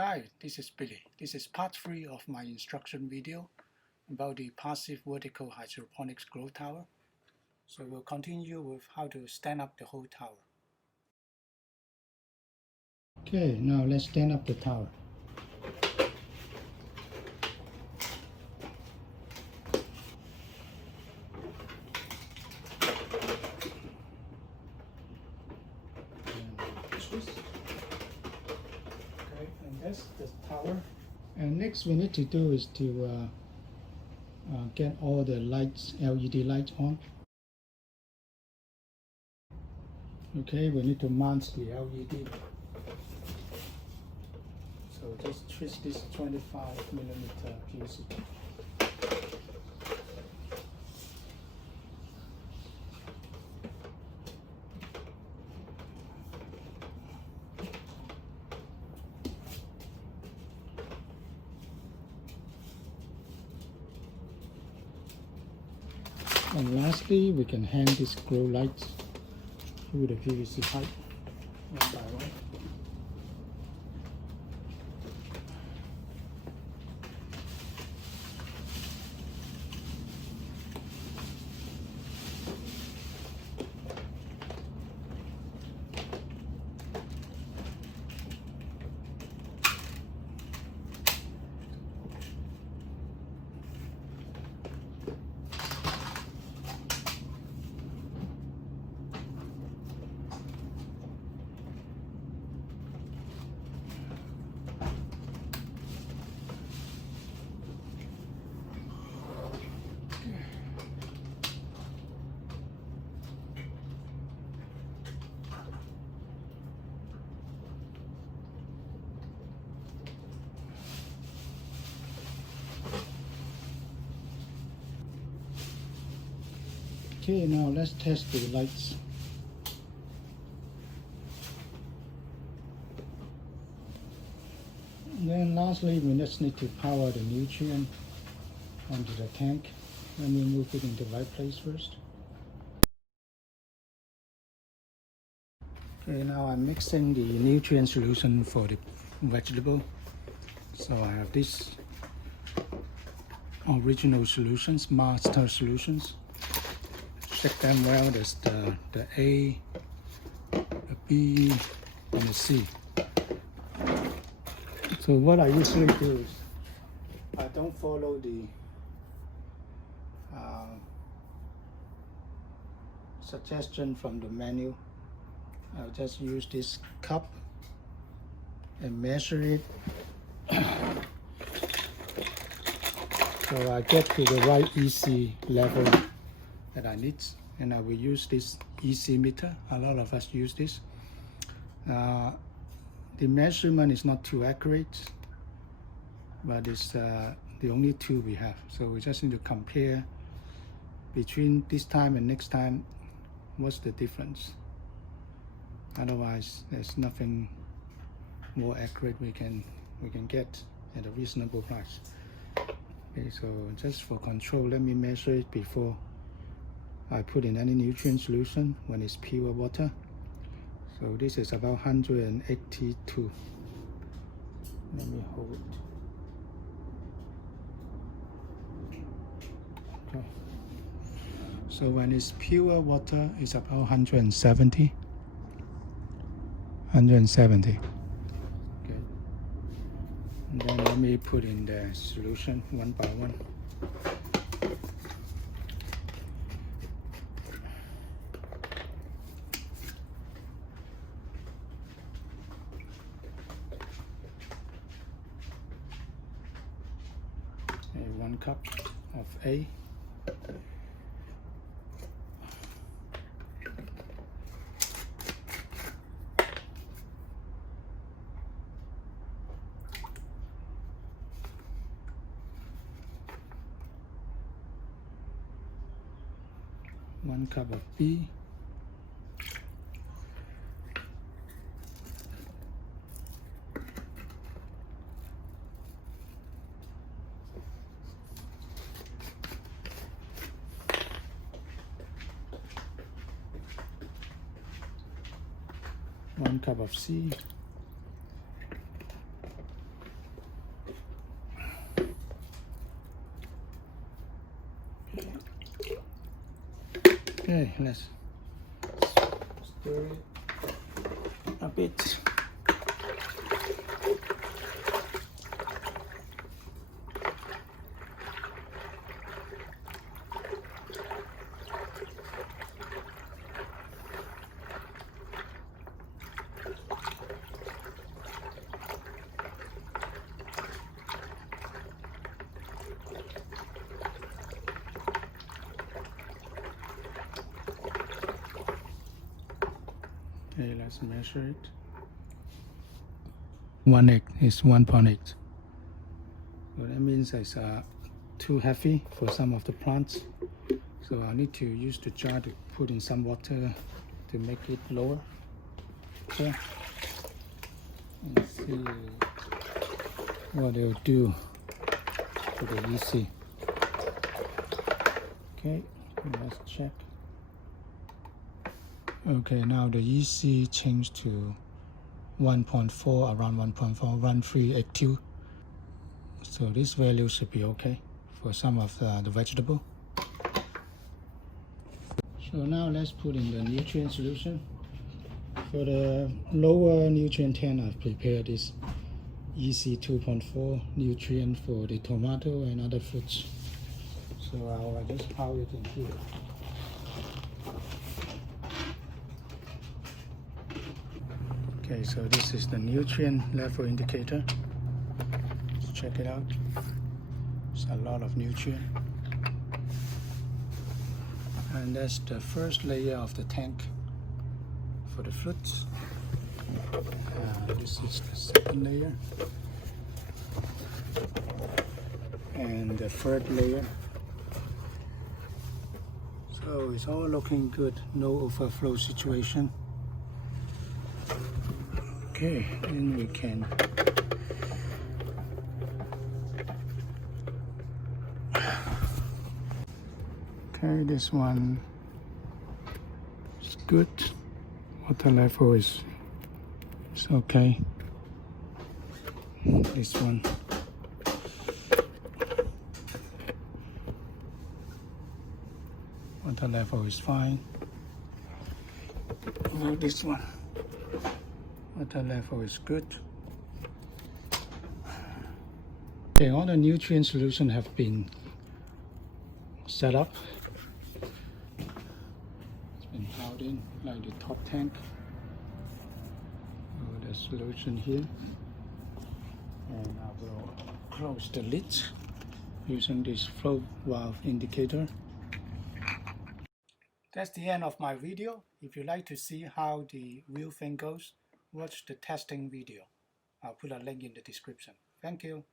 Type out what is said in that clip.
Hi, this is Billy. This is part 3 of my instruction video about the passive vertical hydroponics grow tower. So we'll continue with how to stand up the whole tower. Okay, now let's stand up the tower. Okay, and that's the tower. And next we need to do is to get all the lights, LED lights on. Okay, we need to mount the LED. So just twist this 25mm PVC. And lastly, we can hang these grow lights through the PVC pipe one by one. Okay, now let's test the lights. And then lastly, we just need to power the nutrient onto the tank. Let me move it into the right place first. Okay, now I'm mixing the nutrient solution for the vegetable. So I have this original solutions, master solutions. Check them well. There's the A, the B, and the C. So what I usually do is I don't follow the suggestion from the menu. I'll just use this cup and measure it so I get to the right EC level that I need, and I will use this EC meter. A lot of us use this. The measurement is not too accurate, but it's the only tool we have. So we just need to compare between this time and next time, what's the difference. Otherwise, there's nothing more accurate we can get at a reasonable price. Okay, so just for control, let me measure it before I put in any nutrient solution when it's pure water. So this is about 182. Let me hold it. Okay. So when it's pure water, it's about 170. 170. Okay. And then let me put in the solution one by one. Okay, 1 cup of A. One cup of B. One cup of C. Okay, let's stir it a bit. Okay, let's measure it. 1 egg is 1.8. So that means it's too heavy for some of the plants. So I need to use the jar to put in some water to make it lower. Okay. Let's see what it'll do to the EC. Okay, let's check. Okay, now the EC changed to 1.4, around 1.4, 1382. So this value should be okay for some of the vegetable. So now let's put in the nutrient solution. For the lower nutrient 10, I've prepared this EC 2.4 nutrient for the tomato and other fruits. So I'll just pour it in here. Okay, so this is the nutrient level indicator. Let's check it out. It's a lot of nutrient. And that's the first layer of the tank for the fruits. This is the second layer. And the third layer. So it's all looking good, no overflow situation. Okay, then we can okay, this one is good. Water level is okay. This one water level is fine. Oh, this one water level is good. Okay, all the nutrient solution have been set up. It's been held in like the top tank. So the solution here, and I will close the lid using this flow valve indicator. That's the end of my video. If you'd like to see how the real thing goes, watch the testing video. I'll put a link in the description. Thank you.